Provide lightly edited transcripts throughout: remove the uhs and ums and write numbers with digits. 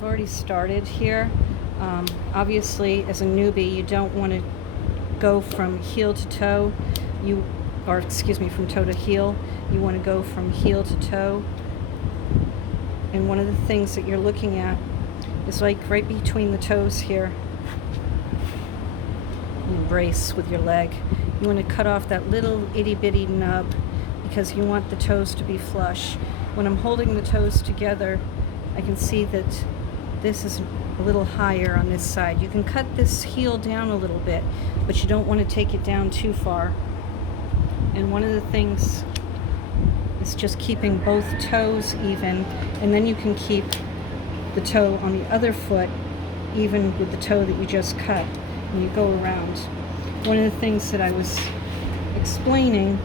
I've already started here. Obviously, as a newbie, you don't want to go from heel to toe. From toe to heel. You want to go from heel to toe. And one of the things that you're looking at is like right between the toes here. You brace with your leg. You want to cut off that little itty bitty nub because you want the toes to be flush. When I'm holding the toes together, I can see that this is a little higher on this side. You can cut this heel down a little bit, but you don't want to take it down too far. And one of the things is just keeping both toes even, and then you can keep the toe on the other foot even with the toe that you just cut, and you go around. One of the things that I was explaining,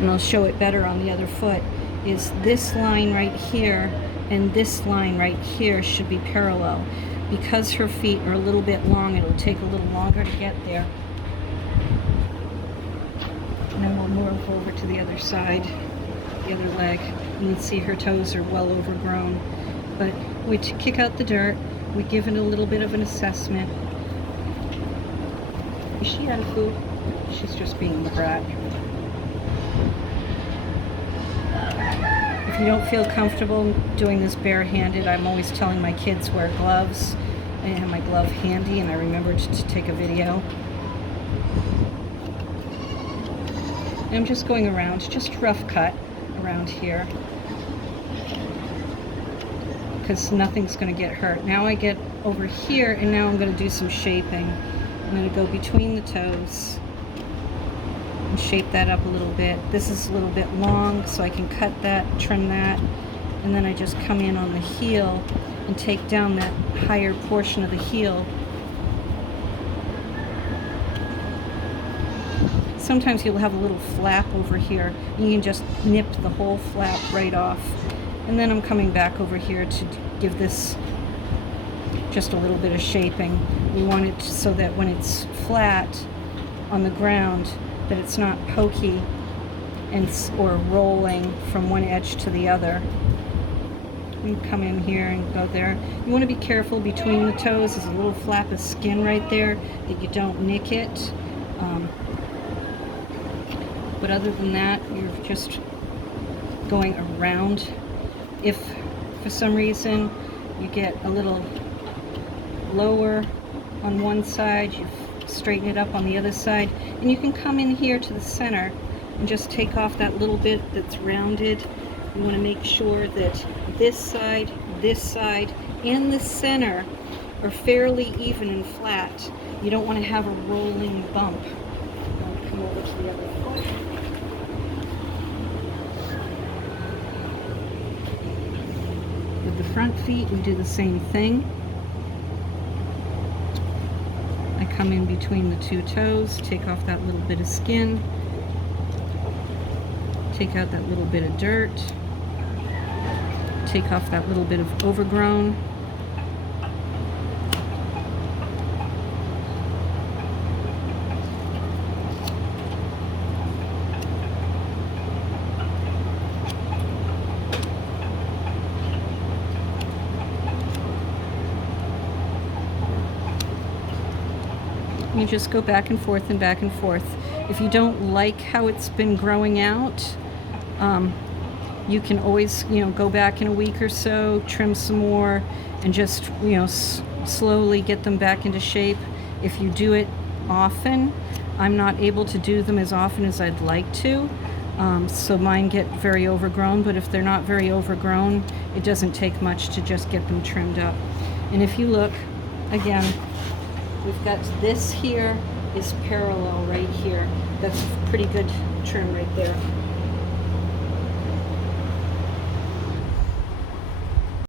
and I'll show it better on the other foot, is this line right here and this line right here should be parallel. Because her feet are a little bit long, it'll take a little longer to get there. And then we'll move over to the other side, the other leg. You can see her toes are well overgrown. But we kick out the dirt, we give it a little bit of an assessment. Is she out of food? She's just being the brat. If you don't feel comfortable doing this barehanded, I'm always telling my kids wear gloves. I have my glove handy and I remembered to take a video. And I'm just going around, just rough cut around here, because nothing's going to get hurt. Now I get over here and now I'm going to do some shaping. I'm going to go between the toes and shape that up a little bit. This is a little bit long, so I can cut that, trim that, and then I just come in on the heel and take down that higher portion of the heel. Sometimes you'll have a little flap over here. You can just nip the whole flap right off. And then I'm coming back over here to give this just a little bit of shaping. We want it so that when it's flat on the ground, that it's not pokey or rolling from one edge to the other. You come in here and go there. You want to be careful between the toes. There's a little flap of skin right there that you don't nick it. But other than that, you're just going around. If for some reason you get a little lower on one side, you straighten it up on the other side, and you can come in here to the center and just take off that little bit that's rounded. You want to make sure that this side, and the center are fairly even and flat. You don't want to have a rolling bump. I'll come over to the other foot. With the front feet, we do the same thing. I come in between the two toes, take off that little bit of skin, take out that little bit of dirt, take off that little bit of overgrown. You just go back and forth and back and forth. If you don't like how it's been growing out, you can always, go back in a week or so, trim some more, and just, slowly get them back into shape. If you do it often, I'm not able to do them as often as I'd like to, so mine get very overgrown, but if they're not very overgrown, it doesn't take much to just get them trimmed up. And if you look, again, we've got this here is parallel right here. That's a pretty good trim right there.